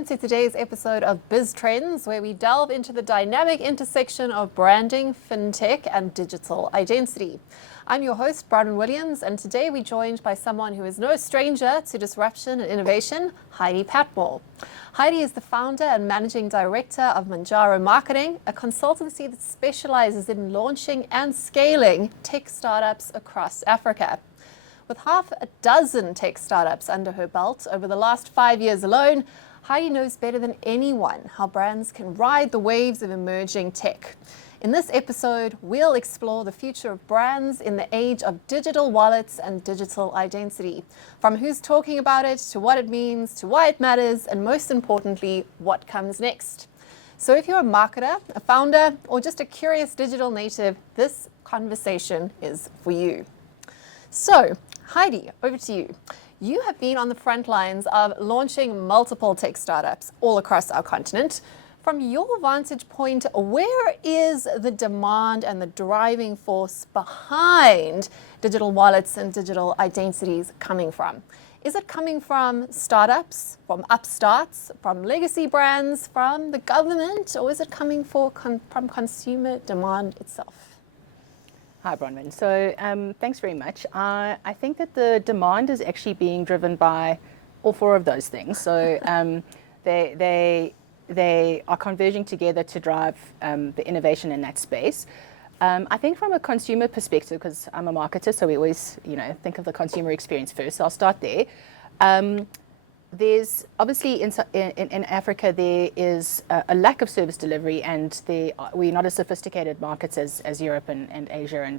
welcome to today's episode of Biz Trends, where we delve into the dynamic intersection of branding, fintech, and digital identity. I'm your host, Bronwyn Williams, and today we're joined by someone who is no stranger to disruption and innovation, Heidi Patmore. Heidi is the founder and managing director of Manjaro Marketing, a consultancy that specializes in launching and scaling tech startups across Africa. With half a dozen tech startups under her belt over the last 5 years alone, Heidi knows better than anyone how brands can ride the waves of emerging tech. In this episode, we'll explore the future of brands in the age of digital wallets and digital identity. From who's talking about it, to what it means, to why it matters, and most importantly, what comes next. So if you're a marketer, a founder, or just a curious digital native, this conversation is for you. So, Heidi, over to you. You have been on the front lines of launching multiple tech startups all across our continent. From your vantage point, where is the demand and the driving force behind digital wallets and digital identities coming from? Is it coming from startups, from upstarts, from legacy brands, from the government, or is it coming from consumer demand itself? Hi, Bronwyn. So thanks very much. I think that the demand is actually being driven by all four of those things. So they are converging together to drive the innovation in that space. I think from a consumer perspective, because I'm a marketer, so we always think of the consumer experience first. So I'll start there. There's obviously in Africa there is a lack of service delivery, and we're not as sophisticated markets as Europe and Asia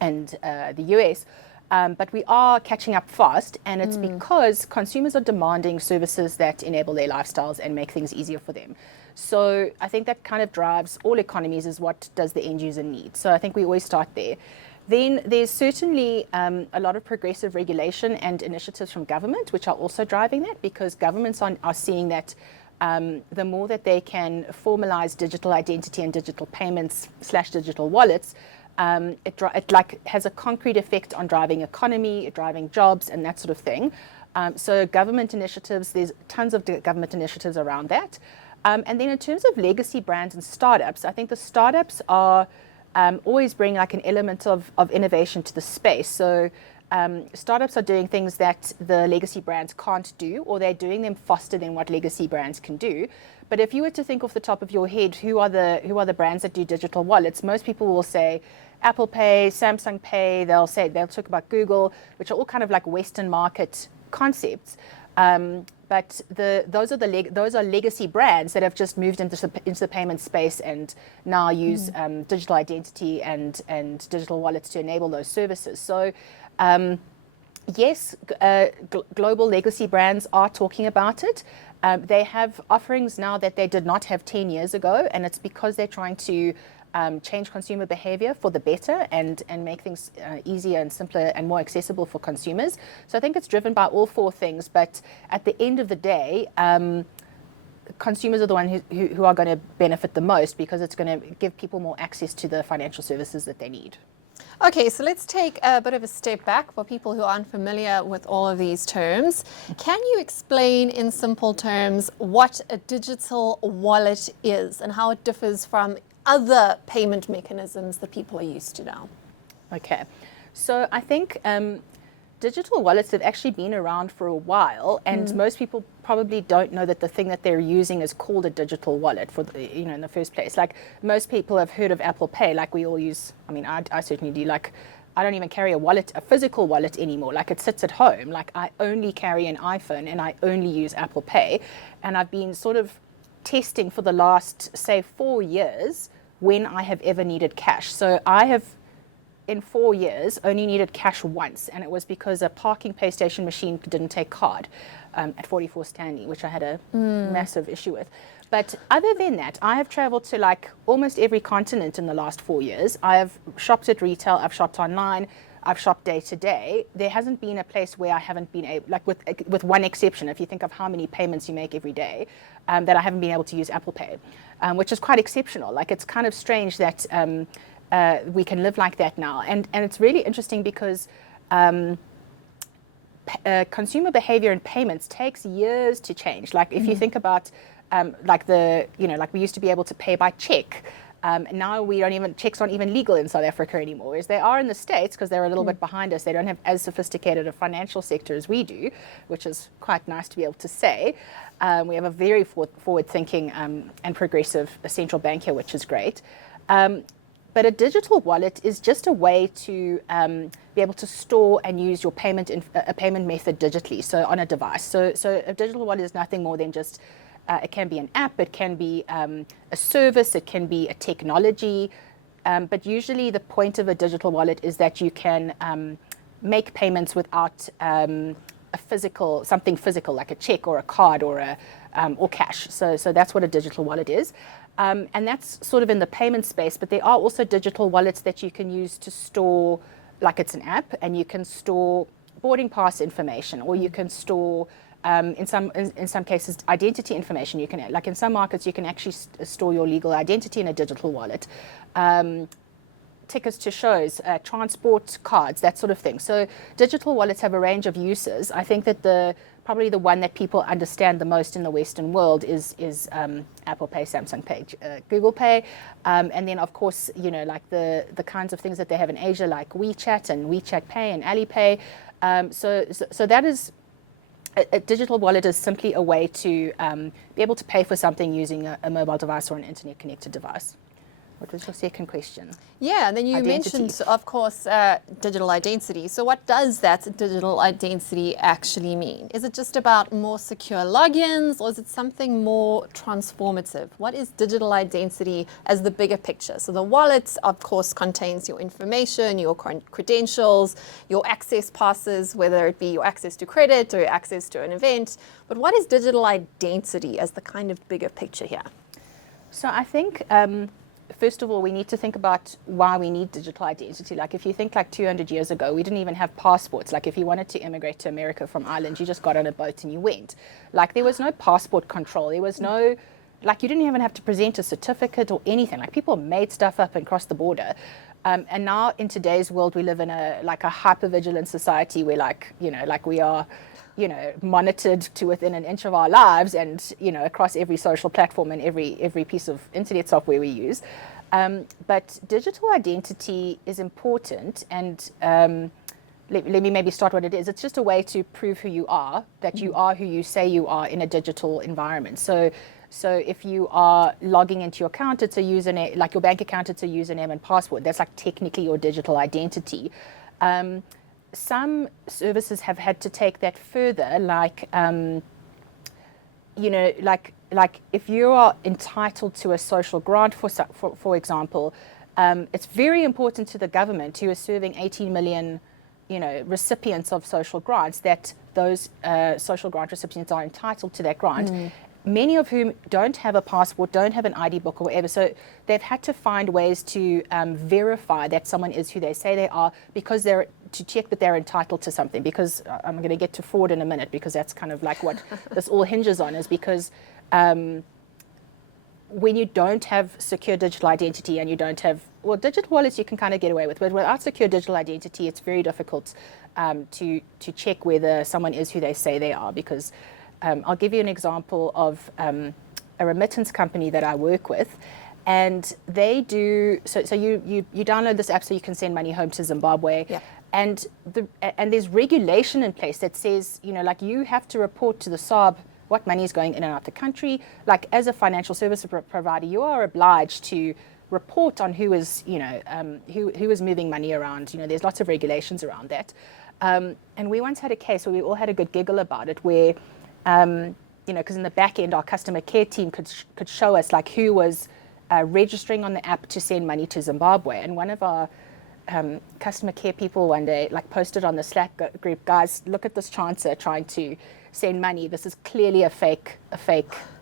and the US, but we are catching up fast, and it's because consumers are demanding services that enable their lifestyles and make things easier for them. So I think that kind of drives all economies, is what does the end user need. So I think we always start there. Then there's certainly a lot of progressive regulation and initiatives from government, which are also driving that, because governments are seeing that the more that they can formalize digital identity and digital payments / digital wallets, it has a concrete effect on driving economy, driving jobs, and that sort of thing. So government initiatives, there's tons of government initiatives around that. And then in terms of legacy brands and startups, I think the startups are always bring like an element of innovation to the space. So startups are doing things that the legacy brands can't do, or they're doing them faster than what legacy brands can do. But if you were to think off the top of your head, who are the brands that do digital wallets? Most people will say Apple Pay, Samsung Pay. They'll talk about Google, which are all kind of like Western market concepts. But those are legacy brands that have just moved into the payment space and now use digital identity and digital wallets to enable those services. So yes, global legacy brands are talking about it. They have offerings now that they did not have 10 years ago, and it's because they're trying to change consumer behavior for the better and make things easier and simpler and more accessible for consumers. So I think it's driven by all four things, but at the end of the day, consumers are the ones who are going to benefit the most, because it's going to give people more access to the financial services that they need. Okay, so let's take a bit of a step back for people who aren't familiar with all of these terms. Can you explain in simple terms what a digital wallet is and how it differs from other payment mechanisms that people are used to now? Okay, so I think digital wallets have actually been around for a while, and most people probably don't know that the thing that they're using is called a digital wallet in the first place. Like, most people have heard of Apple Pay, like we all use. I mean, I certainly do. Like, I don't even carry a physical wallet anymore. Like, it sits at home. Like, I only carry an iPhone and I only use Apple Pay, and I've been sort of testing for the last, say, 4 years when I have ever needed cash. So I have, in 4 years, only needed cash once, and it was because a parking pay station machine didn't take card at 44 Stanley, which I had a massive issue with. But other than that, I have traveled to like almost every continent in the last 4 years. I have shopped at retail, I've shopped online, I've shopped day to day. There hasn't been a place where I haven't been able, like with one exception, if you think of how many payments you make every day, that I haven't been able to use Apple Pay, which is quite exceptional. Like, it's kind of strange that we can live like that now. And it's really interesting because consumer behavior and payments takes years to change. Like if you think about like we used to be able to pay by check. Now checks aren't even legal in South Africa anymore, as they are in the States, because they're a little bit behind us. They don't have as sophisticated a financial sector as we do, which is quite nice to be able to say. We have a very forward-thinking and progressive central bank here, which is great. But a digital wallet is just a way to be able to store and use your payment method digitally, so on a device. So a digital wallet is nothing more than just it can be an app, it can be a service, it can be a technology, but usually the point of a digital wallet is that you can make payments without something physical like a check or a card or cash. So that's what a digital wallet is. And that's sort of in the payment space, but there are also digital wallets that you can use to store, like it's an app, and you can store boarding pass information, or you can store in some cases identity information. You can, like in some markets, you can actually store your legal identity in a digital wallet. Tickets to shows, transport cards, that sort of thing. So digital wallets have a range of uses. I think that probably the one that people understand the most in the Western world is Apple Pay, Samsung Pay, Google Pay, and then of course like the kinds of things that they have in Asia, like WeChat and WeChat Pay and Alipay. So that is. A digital wallet is simply a way to be able to pay for something using a mobile device or an internet-connected device. What was your second question? Yeah, and then you mentioned, of course, digital identity. So what does that digital identity actually mean? Is it just about more secure logins, or is it something more transformative? What is digital identity as the bigger picture? So the wallet, of course, contains your information, your credentials, your access passes, whether it be your access to credit or your access to an event. But what is digital identity as the kind of bigger picture here? So I think first of all, we need to think about why we need digital identity. Like if you think like 200 years ago, we didn't even have passports. Like if you wanted to immigrate to America from Ireland, you just got on a boat and you went. Like there was no passport control. There was no, like you didn't even have to present a certificate or anything. Like people made stuff up and crossed the border. And now in today's world, we live in a hyper-vigilant society where we are, monitored to within an inch of our lives, and across every social platform and every piece of internet software we use. But digital identity is important, and let me maybe start what it is. It's just a way to prove who you are, that you are who you say you are in a digital environment. So if you are logging into your account, it's a username, like your bank account, it's a username and password. That's like technically your digital identity. Some services have had to take that further, like if you are entitled to a social grant, for example, it's very important to the government, who is serving 18 million, recipients of social grants, that those social grant recipients are entitled to that grant. Many of whom don't have a passport, don't have an ID book or whatever. So they've had to find ways to verify that someone is who they say they are, because to check that they're entitled to something. Because I'm going to get to fraud in a minute, because that's kind of like what this all hinges on, is because when you don't have secure digital identity and you don't have, digital wallets you can kind of get away with, but without secure digital identity, it's very difficult to check whether someone is who they say they are. Because I'll give you an example of a remittance company that I work with, and they do, so you download this app so you can send money home to Zimbabwe. Yeah. And there's regulation in place that says, like you have to report to the SARB what money is going in and out the country. Like as a financial service provider, you are obliged to report on who is moving money around. There's lots of regulations around that. And we once had a case where we all had a good giggle about it, where because in the back end, our customer care team could show us like who was registering on the app to send money to Zimbabwe. And one of our customer care people one day posted on the Slack group, guys, look at this chancer trying to send money. This is clearly a fake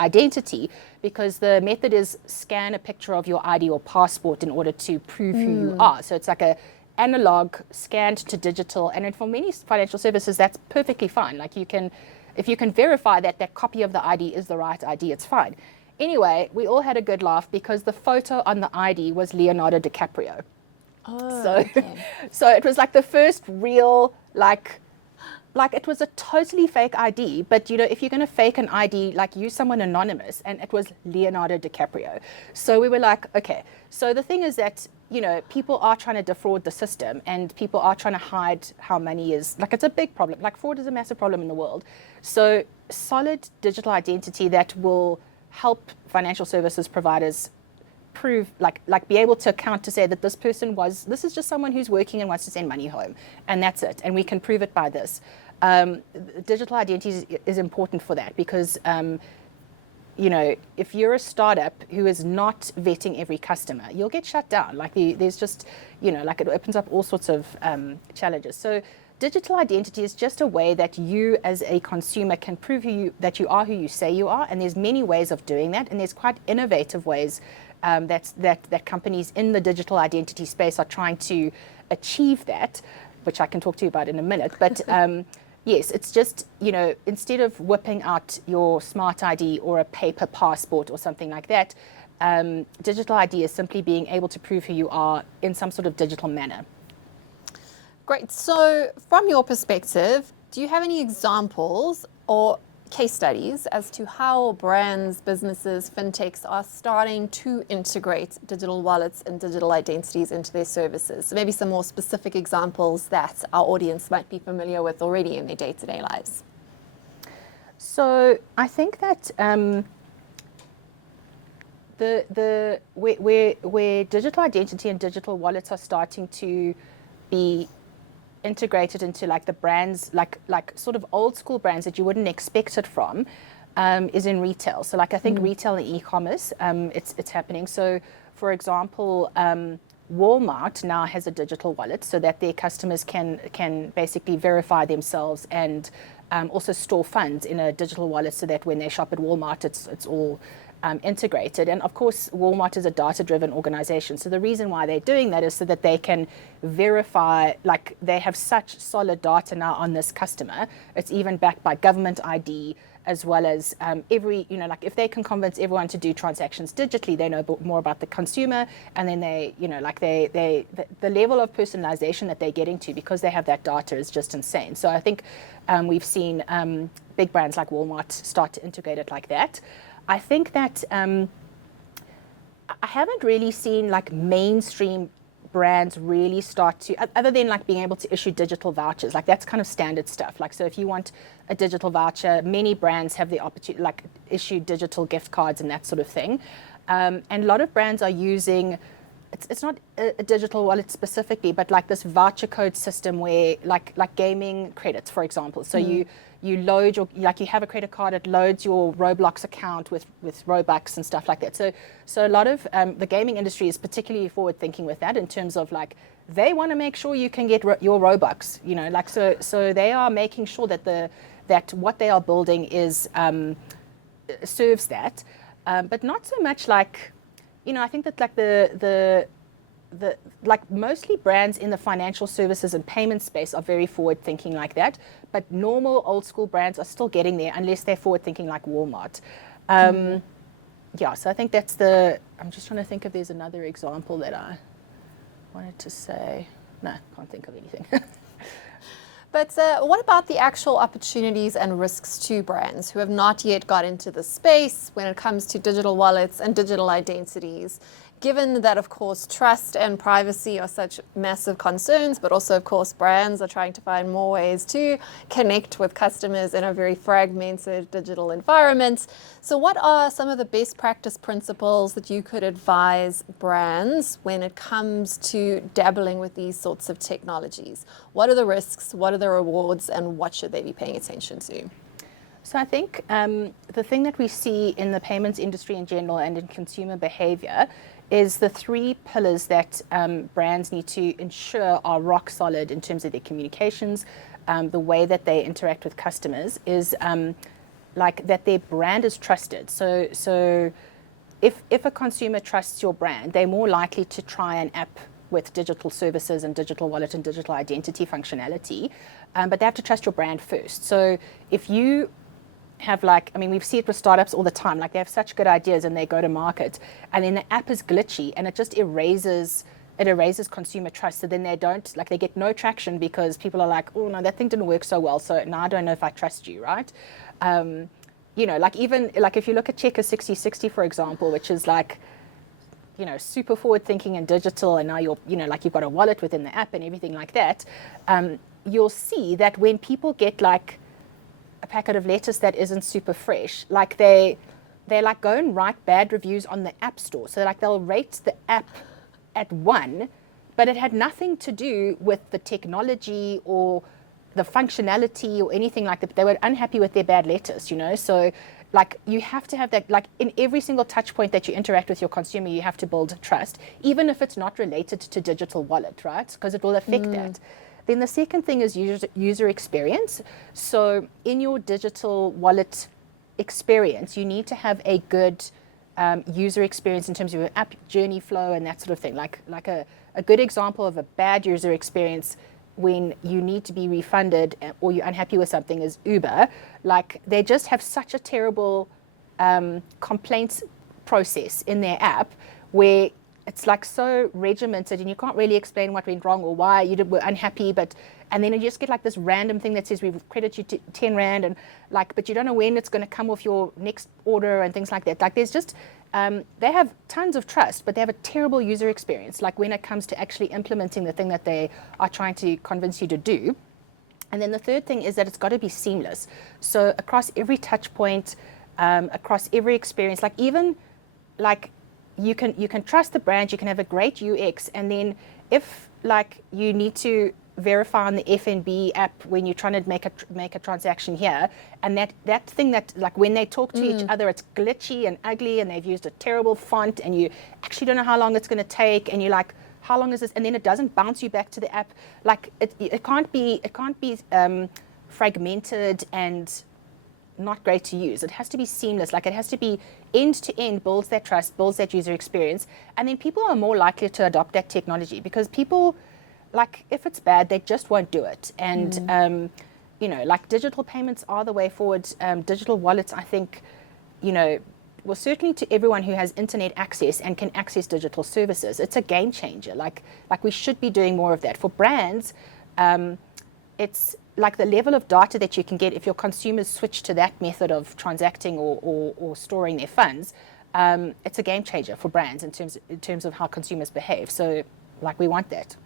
identity, because the method is scan a picture of your ID or passport in order to prove who you are. So it's like a analog scanned to digital, and for many financial services that's perfectly fine. Like if you can verify that that copy of the ID is the right ID, it's fine. Anyway, we all had a good laugh because the photo on the ID was Leonardo DiCaprio. Oh, So, okay. so it was like the first real like it was a totally fake ID, but if you're going to fake an ID, like use someone anonymous, and it was Leonardo DiCaprio. So we were like, okay. So the thing is that, people are trying to defraud the system, and people are trying to hide how money is, like it's a big problem. Like fraud is a massive problem in the world. So solid digital identity that will help financial services providers prove, like be able to account to say that this is just someone who's working and wants to send money home, and that's it, and we can prove it by this. Digital identity is important for that, because if you're a startup who is not vetting every customer, you'll get shut down. Like there's just, like it opens up all sorts of challenges. So digital identity is just a way that you as a consumer can prove that you are who you say you are, and there's many ways of doing that, and there's quite innovative ways that companies in the digital identity space are trying to achieve that, which I can talk to you about in a minute. But yes, it's just, instead of whipping out your smart ID or a paper passport or something like that, digital ID is simply being able to prove who you are in some sort of digital manner. Great. So from your perspective, do you have any examples or case studies as to how brands, businesses, fintechs are starting to integrate digital wallets and digital identities into their services? So maybe some more specific examples that our audience might be familiar with already in their day-to-day lives. So I think that where digital identity and digital wallets are starting to be integrated into like the brands, like sort of old school brands that you wouldn't expect it from, is in retail. So like I think retail and e-commerce, it's happening. So for example, Walmart now has a digital wallet so that their customers can basically verify themselves and also store funds in a digital wallet, so that when they shop at Walmart, it's all integrated. And of course, Walmart is a data-driven organization. So the reason why they're doing that is so that they can verify, like they have such solid data now on this customer. It's even backed by government ID, as well as every, like if they can convince everyone to do transactions digitally, they know more about the consumer. And then the level of personalization that they're getting to, because they have that data, is just insane. So I think we've seen big brands like Walmart start to integrate it like that. I think that I haven't really seen like mainstream brands really start to, other than like being able to issue digital vouchers, like that's kind of standard stuff. Like, so if you want a digital voucher, many brands have the opportunity, like issue digital gift cards and that sort of thing. And a lot of brands are using, it's not a digital wallet specifically, but like this voucher code system where like gaming credits, for example. So you load your, like you have a credit card, it loads your Roblox account with Robux and stuff like that. So a lot of the gaming industry is particularly forward thinking with that, in terms of like they want to make sure you can get your Robux, like so they are making sure that that what they are building is serves that, but not so much like, I think that like the like mostly brands in the financial services and payment space are very forward thinking like that, but normal old school brands are still getting there unless they're forward thinking like Walmart. Yeah, so I think that's I'm just trying to think if there's another example that I wanted to say. No, can't think of anything. But what about the actual opportunities and risks to brands who have not yet got into the space when it comes to digital wallets and digital identities? Given that, of course, trust and privacy are such massive concerns, but also, of course, brands are trying to find more ways to connect with customers in a very fragmented digital environment. So what are some of the best practice principles that you could advise brands when it comes to dabbling with these sorts of technologies? What are the risks? What are the rewards? And what should they be paying attention to? So I think the thing that we see in the payments industry in general and in consumer behavior is the three pillars that brands need to ensure are rock solid in terms of their communications, the way that they interact with customers, is like that their brand is trusted. So if a consumer trusts your brand, they're more likely to try an app with digital services and digital wallet and digital identity functionality, but they have to trust your brand first. So if you have we see it with startups all the time, like they have such good ideas and they go to market and then the app is glitchy and it just erases it erases consumer trust. So then they get no traction because people are like, oh no, that thing didn't work so well, so now I don't know if I trust you, right? Even if you look at Checker 6060, for example, which is like, super forward thinking and digital, and now you've got a wallet within the app and everything like that, you'll see that when people get like a packet of lettuce that isn't super fresh, like they like go and write bad reviews on the app store. So like they'll rate the app at 1, but it had nothing to do with the technology or the functionality or anything like that. They were unhappy with their bad lettuce, So like you have to have that, like in every single touch point that you interact with your consumer, you have to build trust, even if it's not related to digital wallet, right? Because it will affect that. Then the second thing is user experience. So in your digital wallet experience, you need to have a good user experience in terms of your app journey flow and that sort of thing. Like a good example of a bad user experience when you need to be refunded or you're unhappy with something is Uber. Like they just have such a terrible complaints process in their app where it's like so regimented and you can't really explain what went wrong or why you were unhappy, and then you just get like this random thing that says we've credited you 10 Rand and like, but you don't know when it's going to come off your next order and things like that. Like there's just, they have tons of trust, but they have a terrible user experience, like when it comes to actually implementing the thing that they are trying to convince you to do. And then the third thing is that it's got to be seamless. So across every touch point, across every experience, like even like you can trust the brand, you can have a great UX, and then if like you need to verify on the FNB app when you're trying to make a transaction here, and that thing that like when they talk to each other, it's glitchy and ugly, and they've used a terrible font, and you actually don't know how long it's going to take, and you're like, how long is this? And then it doesn't bounce you back to the app. Like it can't be fragmented and not great to use. It has to be seamless. Like it has to be end to end, builds that trust, builds that user experience, and then people are more likely to adopt that technology because people, like if it's bad, they just won't do it. And like digital payments are the way forward. Digital wallets, I think, well, certainly to everyone who has internet access and can access digital services, it's a game changer. Like we should be doing more of that. For brands, it's like the level of data that you can get if your consumers switch to that method of transacting or storing their funds, it's a game changer for brands in terms of how consumers behave. So like we want that.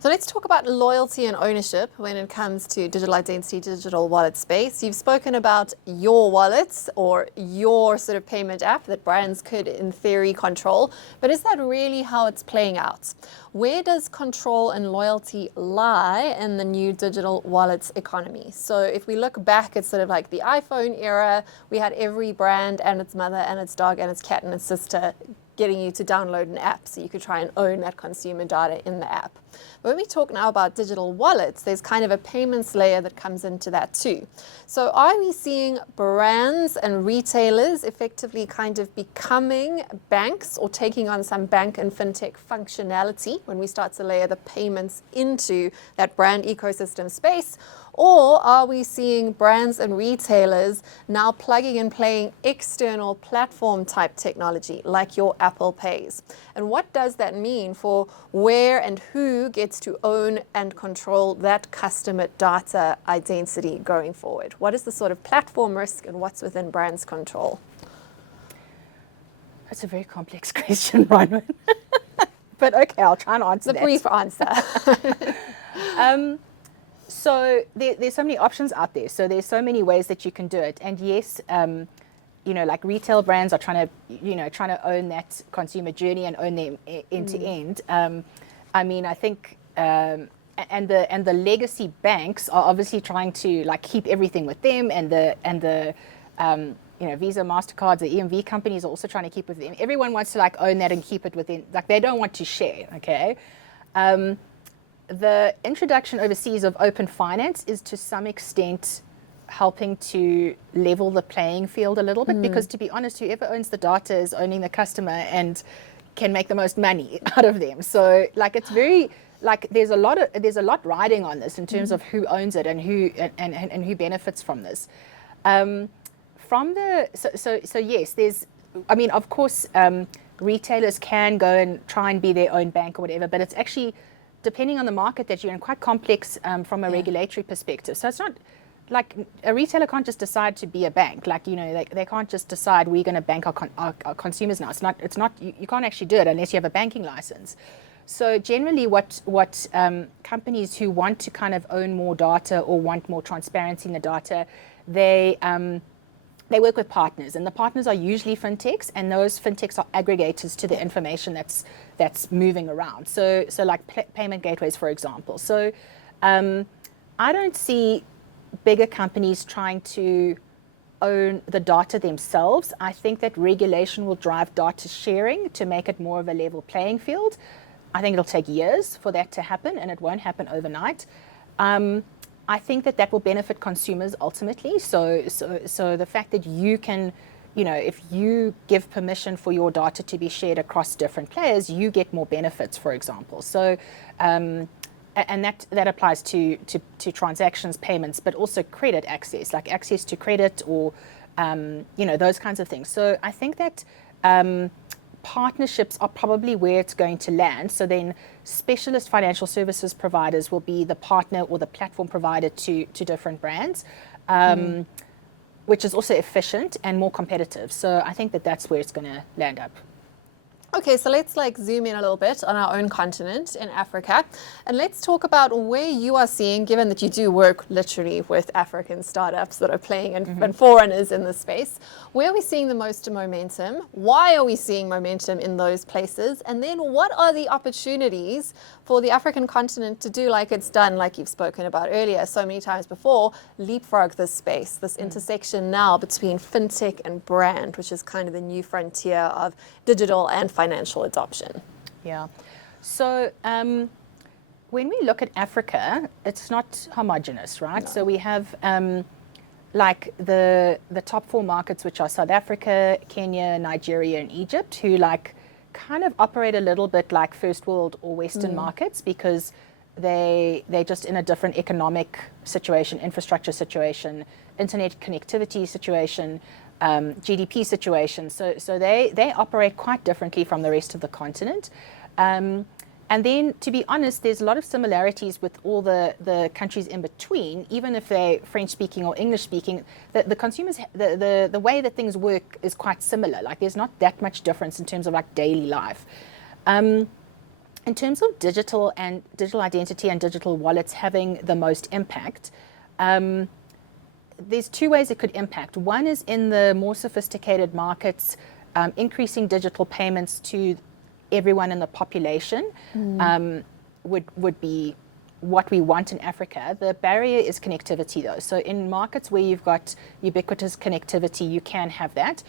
So let's talk about loyalty and ownership when it comes to digital identity, digital wallet space. You've spoken about your wallets or your sort of payment app that brands could in theory control, but is that really how it's playing out? Where does control and loyalty lie in the new digital wallets economy? So if we look back at sort of like the iPhone era, we had every brand and its mother and its dog and its cat and its sister getting you to download an app so you could try and own that consumer data in the app. But when we talk now about digital wallets, there's kind of a payments layer that comes into that too. So are we seeing brands and retailers effectively kind of becoming banks or taking on some bank and fintech functionality when we start to layer the payments into that brand ecosystem space? Or are we seeing brands and retailers now plugging and playing external platform type technology like your Apple Pays? And what does that mean for where and who gets to own and control that customer data identity going forward? What is the sort of platform risk and what's within brands' control? That's a very complex question, Bronwyn. But okay, I'll try and answer that. The brief answer. So there's so many options out there. So there's so many ways that you can do it. And yes, like retail brands are trying to own that consumer journey and own them end to end. I mean, I think, and the legacy banks are obviously trying to like keep everything with them, and the Visa, MasterCards, the EMV companies are also trying to keep with them. Everyone wants to like own that and keep it within. Like they don't want to share. Okay. The introduction overseas of open finance is to some extent helping to level the playing field a little bit, because to be honest, whoever owns the data is owning the customer and can make the most money out of them. So like it's very like there's a lot riding on this in terms of who owns it and who benefits from this. So yes, there's, I mean, of course, retailers can go and try and be their own bank or whatever, but it's actually, depending on the market that you're in, quite complex from a regulatory perspective. So it's not like a retailer can't just decide to be a bank. Like, you know, they can't just decide we're going to bank our consumers now. It's not you can't actually do it unless you have a banking license. So generally what companies who want to kind of own more data or want more transparency in the data, they work with partners, and the partners are usually fintechs, and those fintechs are aggregators to the information that's moving around. So like payment gateways, for example. So I don't see bigger companies trying to own the data themselves. I think that regulation will drive data sharing to make it more of a level playing field. I think it'll take years for that to happen, and it won't happen overnight. I think that will benefit consumers ultimately. So the fact that you can, you know, if you give permission for your data to be shared across different players, you get more benefits, for example. So, and that applies to transactions, payments, but also credit access, like access to credit or, you know, those kinds of things. So I think that partnerships are probably where it's going to land. So then specialist financial services providers will be the partner or the platform provider to different brands, which is also efficient and more competitive. So I think that that's where it's going to land up. Okay, so let's like zoom in a little bit on our own continent in Africa, and let's talk about where you are seeing, given that you do work literally with African startups that are playing and forerunners in this space, where are we seeing the most momentum? Why are we seeing momentum in those places? And then what are the opportunities for the African continent to do like it's done, like you've spoken about earlier so many times before, leapfrog this space, this intersection now between fintech and brand, which is kind of the new frontier of digital and financial adoption? Yeah. So when we look at Africa, it's not homogenous, right? No. So we have like the top 4 markets, which are South Africa, Kenya, Nigeria, and Egypt, who like kind of operate a little bit like first world or Western markets, because they're just in a different economic situation, infrastructure situation, internet connectivity situation, GDP situation. So they operate quite differently from the rest of the continent. And then, to be honest, there's a lot of similarities with all the countries in between, even if they're French-speaking or English-speaking. The consumers, the way that things work is quite similar. Like, there's not that much difference in terms of like daily life. In terms of digital identity and digital wallets having the most impact, there's 2 ways it could impact. One is in the more sophisticated markets, increasing digital payments to everyone in the population would be what we want in Africa. The barrier is connectivity, though. So in markets where you've got ubiquitous connectivity, you can have that.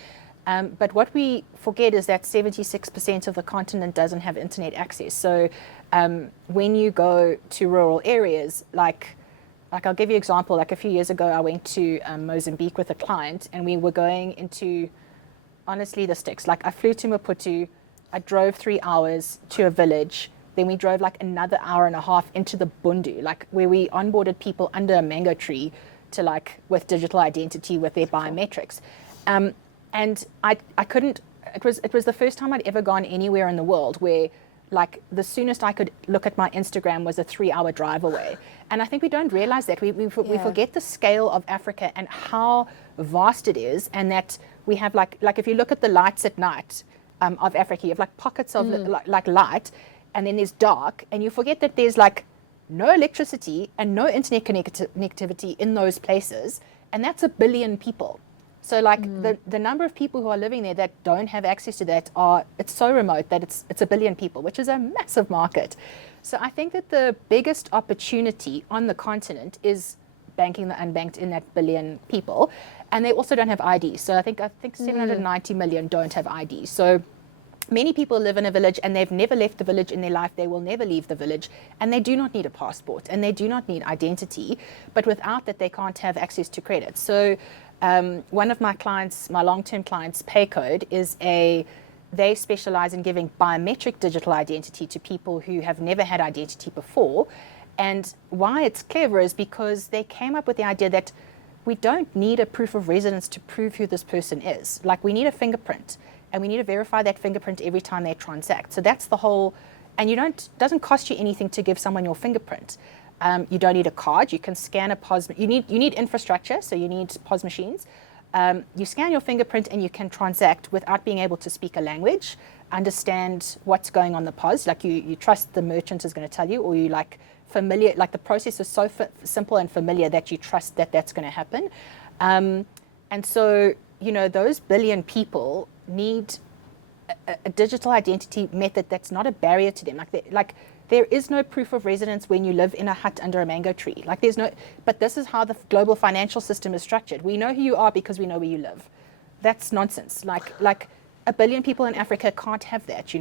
But what we forget is that 76% of the continent doesn't have internet access. So when you go to rural areas, like I'll give you an example. Like a few years ago, I went to Mozambique with a client, and we were going into, honestly, the sticks. Like I flew to Maputo, I drove 3 hours to a village, then we drove like another hour and a half into the Bundu, like where we onboarded people under a mango tree to like with digital identity with their biometrics. And I couldn't, it was the first time I'd ever gone anywhere in the world where like the soonest I could look at my Instagram was a 3-hour drive away. And I think we don't realize that. We forget the scale of Africa and how vast it is, and that we have like if you look at the lights at night of Africa, you have like pockets of like light, and then there's dark, and you forget that there's like no electricity and no internet connectivity in those places, and that's 1 billion people. So like the number of people who are living there that don't have access to that it's so remote that it's 1 billion people, which is a massive market. So I think that the biggest opportunity on the continent is banking the unbanked in that 1 billion people, and they also don't have ID. So I think 790 million don't have ID. So many people live in a village and they've never left the village in their life. They will never leave the village, and they do not need a passport and they do not need identity. But without that, they can't have access to credit. So one of my clients, my long-term clients, Paycode, they specialize in giving biometric digital identity to people who have never had identity before. And why it's clever is because they came up with the idea that we don't need a proof of residence to prove who this person is. Like, we need a fingerprint. and we need to verify that fingerprint every time they transact. So that's the whole, and doesn't cost you anything to give someone your fingerprint. You don't need a card. You can scan a POS. You need infrastructure, so you need POS machines. You scan your fingerprint and you can transact without being able to speak a language, understand what's going on the POS. Like you trust the merchant is going to tell you, or you familiar, like the process is so simple and familiar that you trust that that's going to happen. And so, those billion people need a digital identity method that's not a barrier to them. There is no proof of residence when you live in a hut under a mango tree. But this is how the global financial system is structured. We know who you are because we know where you live. That's nonsense. Like a billion people in Africa can't have that,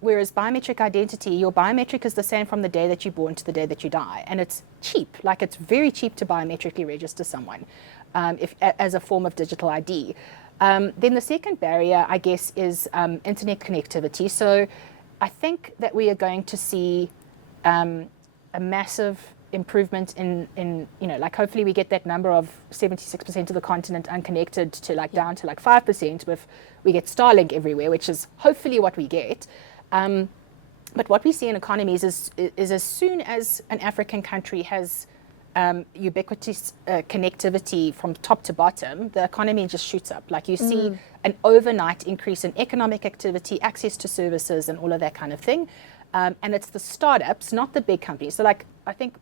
whereas biometric identity, your biometric is the same from the day that you're born to the day that you die. And it's cheap. It's very cheap to biometrically register someone as a form of digital ID. Then the second barrier, I guess, is internet connectivity. So I think that we are going to see a massive improvement in hopefully we get that number of 76% of the continent unconnected to down to 5% if we get Starlink everywhere, which is hopefully what we get. But what we see in economies is as soon as an African country has ubiquitous connectivity from top to bottom, the economy just shoots up. You see an overnight increase in economic activity, access to services, and all of that kind of thing. And it's the startups, not the big companies. So I think,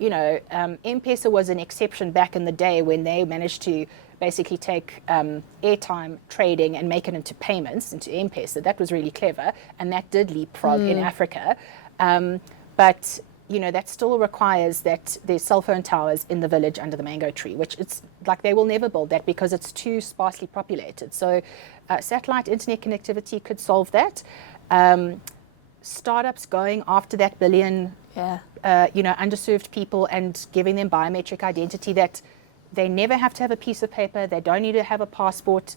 M-Pesa was an exception back in the day when they managed to basically take airtime trading and make it into payments, into M-Pesa. That was really clever, and that did leapfrog in Africa. But that still requires that there's cell phone towers in the village under the mango tree, which it's they will never build that because it's too sparsely populated. So satellite internet connectivity could solve that. Startups going after that billion, underserved people and giving them biometric identity that they never have to have a piece of paper. They don't need to have a passport.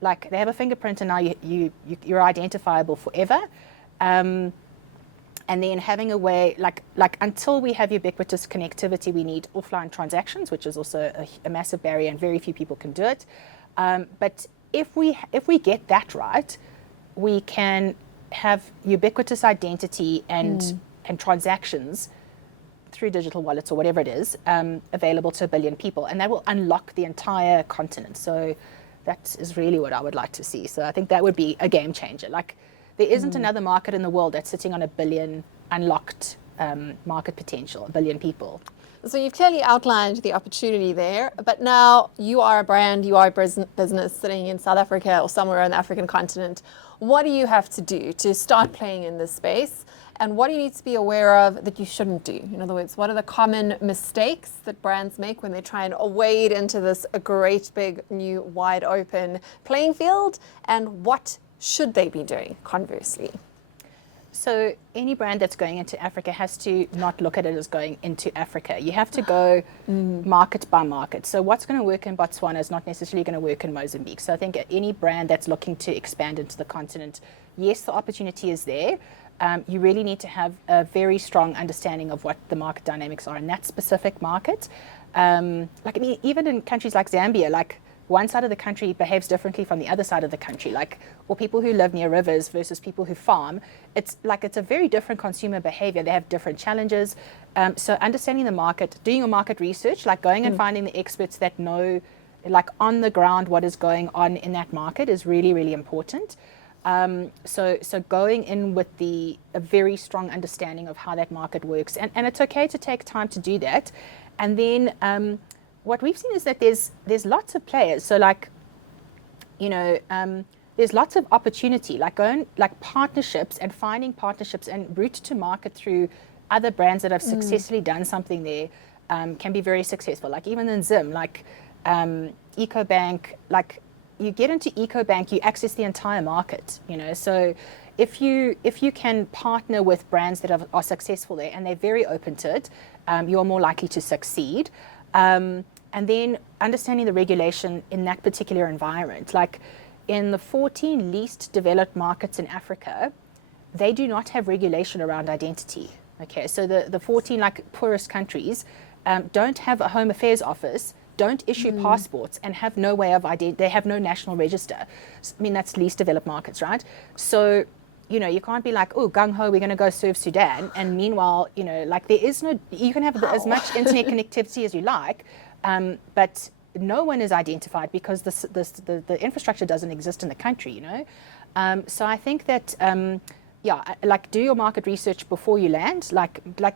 They have a fingerprint and now you're identifiable forever. And then having a way, until we have ubiquitous connectivity, we need offline transactions, which is also a massive barrier and very few people can do it. But if we get that right, we can have ubiquitous identity and transactions through digital wallets or whatever it is available to 1 billion people, and that will unlock the entire continent. So that is really what I would like to see. So I think that would be a game changer. There isn't another market in the world that's sitting on 1 billion unlocked market potential, 1 billion people. So you've clearly outlined the opportunity there, but now you are a brand, you are a business sitting in South Africa or somewhere on the African continent. What do you have to do to start playing in this space? And what do you need to be aware of that you shouldn't do? In other words, what are the common mistakes that brands make when they try and wade into this great big new wide open playing field? And what should they be doing conversely? So any brand that's going into Africa has to not look at it as going into Africa. You have to go market by market. So what's going to work in Botswana is not necessarily going to work in Mozambique. So I think any brand that's looking to expand into the continent, yes, the opportunity is there. You really need to have a very strong understanding of what the market dynamics are in that specific market. Even in countries like Zambia, one side of the country behaves differently from the other side of the country, or people who live near rivers versus people who farm. It's a very different consumer behavior. They have different challenges. So understanding the market, doing your market research, going and finding the experts that know, on the ground, what is going on in that market is really, really important. So going in with a very strong understanding of how that market works. And it's okay to take time to do that. And then what we've seen is that there's lots of players. So there's lots of opportunity, partnerships and finding partnerships and route to market through other brands that have successfully done something there can be very successful. Even in Zim, EcoBank, you get into EcoBank, you access the entire market, So if you can partner with brands that are successful there and they're very open to it, you're more likely to succeed. And then understanding the regulation in that particular environment. In the 14 least developed markets in Africa, they do not have regulation around identity. Okay, so the 14 poorest countries don't have a Home Affairs office don't issue passports and have no way of they have no national register. I mean, that's least developed markets, right? So, you know, you can't be like, oh, gung-ho, we're going to go serve Sudan. And meanwhile, you know, like there is no, you can have as much internet connectivity as you like, but no one is identified because the infrastructure doesn't exist in the country, you know? So I think that, yeah, like do your market research before you land,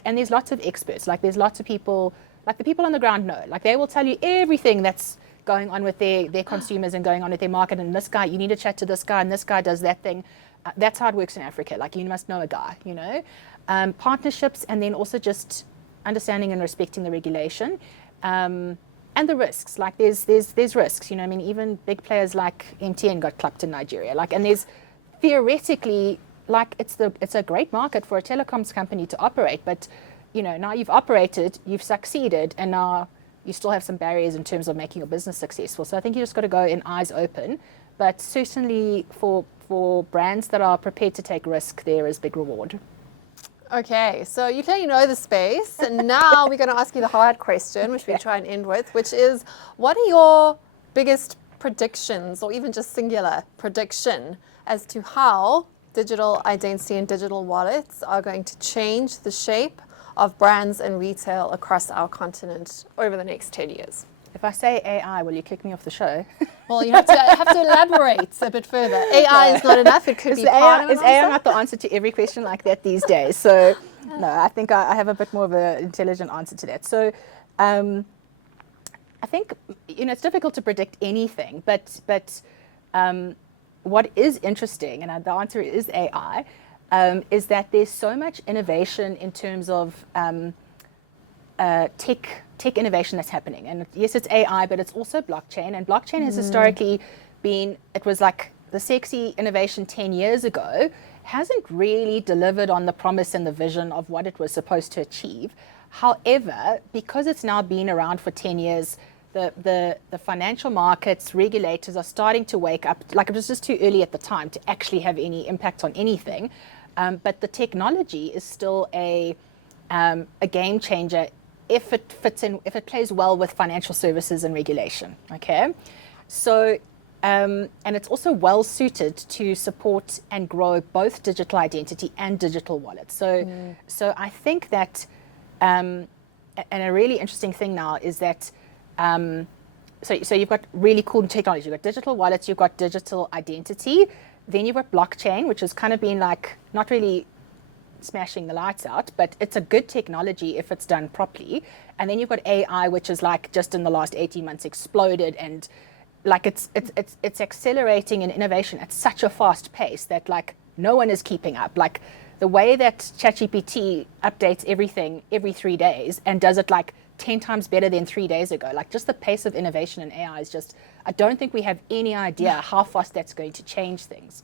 and there's lots of experts, like there's lots of people, like the people on the ground know, like they will tell you everything that's going on with their consumers and going on with their market. And this guy, you need to chat to this guy, and this guy does that thing. That's how it works in Africa. Like you must know a guy, you know. Partnerships, and then also just understanding and respecting the regulation, and the risks. Like there's risks, you know. I mean, even big players like MTN got clapped in Nigeria. Like, and there's theoretically, like it's a great market for a telecoms company to operate, but you know, now you've operated, you've succeeded, and now you still have some barriers in terms of making your business successful. So I think you just got to go in eyes open. But certainly for brands that are prepared to take risk, there is big reward. Okay, so you clearly know the space, and now we're going to ask you the hard question, which we try and end with, which is, what are your biggest predictions, or even just singular prediction, as to how digital identity and digital wallets are going to change the shape of brands and retail across our continent over the next 10 years? If I say AI, will you kick me off the show? Well, you have to elaborate a bit further. AI is not enough. It could be part of an answer. Is AI not the answer to every question like that these days? So, no, I think I have a bit more of an intelligent answer to that. So, I think, you know, it's difficult to predict anything, but what is interesting, and the answer is AI, is that there's so much innovation in terms of tech innovation that's happening. And yes, it's AI, but it's also blockchain. And blockchain has historically been, it was like the sexy innovation 10 years ago, hasn't really delivered on the promise and the vision of what it was supposed to achieve. However, because it's now been around for 10 years, the financial markets, regulators are starting to wake up. Like, it was just too early at the time to actually have any impact on anything. But the technology is still a game changer if it fits in, if it plays well with financial services and regulation. Okay, so and it's also well suited to support and grow both digital identity and digital wallets. So I think that, and a really interesting thing now is that, so you've got really cool technology. You've got digital wallets, you've got digital identity, then you've got blockchain, which has kind of been like not really smashing the lights out, but it's a good technology if it's done properly. And then you've got AI, which is like just in the last 18 months exploded, and like it's accelerating in innovation at such a fast pace that like no one is keeping up. Like the way that ChatGPT updates everything every 3 days and does it like 10 times better than 3 days ago, like just the pace of innovation in AI is just, I don't think we have any idea how fast that's going to change things.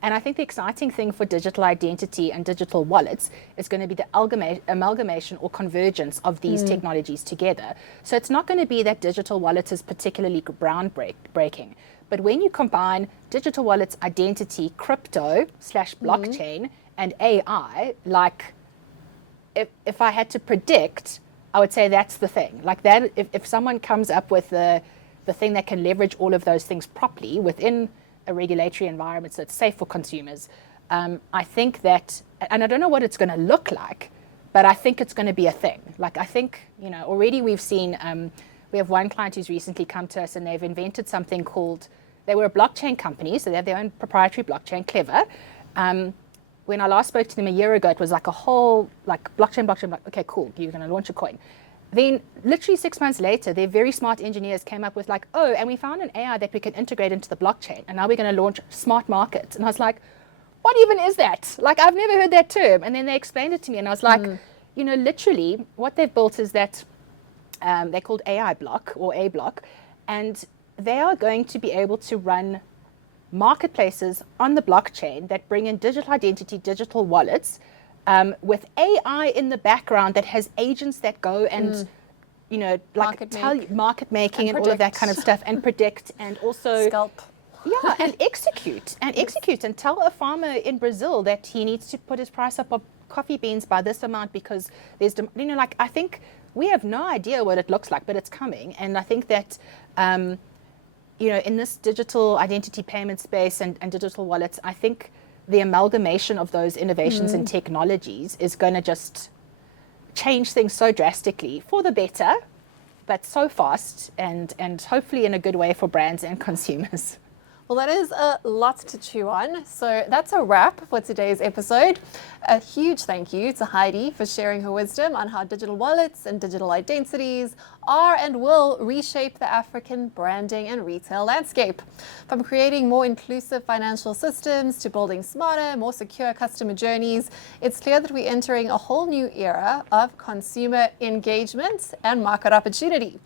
And I think the exciting thing for digital identity and digital wallets is going to be the amalgamation or convergence of these technologies together. So it's not going to be that digital wallets is particularly groundbreaking, but when you combine digital wallets, identity, crypto / blockchain and AI, like if I had to predict, I would say that's the thing. Like that, if someone comes up with the thing that can leverage all of those things properly within a regulatory environment so it's safe for consumers, I think that, and I don't know what it's going to look like, but I think it's going to be a thing. Like I think, you know, already we've seen, we have one client who's recently come to us and they've invented something called, they were a blockchain company, so they have their own proprietary blockchain, Clever. When I last spoke to them a year ago, it was like a whole, like blockchain, okay, cool, you're going to launch a coin. Then literally 6 months later, their very smart engineers came up with like, oh, and we found an AI that we can integrate into the blockchain. And now we're going to launch smart markets. And I was like, what even is that? Like, I've never heard that term. And then they explained it to me. And I was like, you know, literally what they've built is that they're called AI block or A block. And they are going to be able to run marketplaces on the blockchain that bring in digital identity, digital wallets, with AI in the background that has agents that go and, you know, like market making and all of that kind of stuff, and predict and also scalp. Yeah, and execute and tell a farmer in Brazil that he needs to put his price up of coffee beans by this amount because there's, like, I think we have no idea what it looks like, but it's coming. And I think that, in this digital identity payment space and digital wallets, I think the amalgamation of those innovations and technologies is going to just change things so drastically for the better, but so fast and hopefully in a good way for brands and consumers. Well, that is a lot to chew on. So that's a wrap for today's episode. A huge thank you to Heidi for sharing her wisdom on how digital wallets and digital identities are and will reshape the African branding and retail landscape. From creating more inclusive financial systems to building smarter, more secure customer journeys, it's clear that we're entering a whole new era of consumer engagement and market opportunity.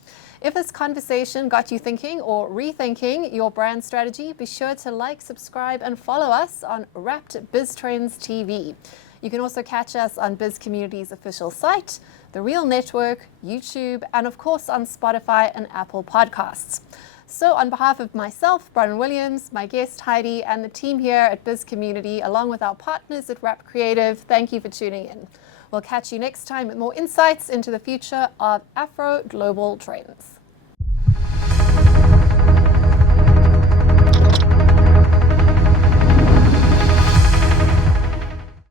If this conversation got you thinking or rethinking your brand strategy, be sure to like, subscribe, and follow us on RAPT BizTrendsTV. You can also catch us on Bizcommunity's official site, the Real Network, YouTube, and of course on Spotify and Apple Podcasts. So on behalf of myself, Bronwyn Williams, my guest Heidi, and the team here at Bizcommunity, along with our partners at Rapt Creative, thank you for tuning in. We'll catch you next time with more insights into the future of Afro global trends.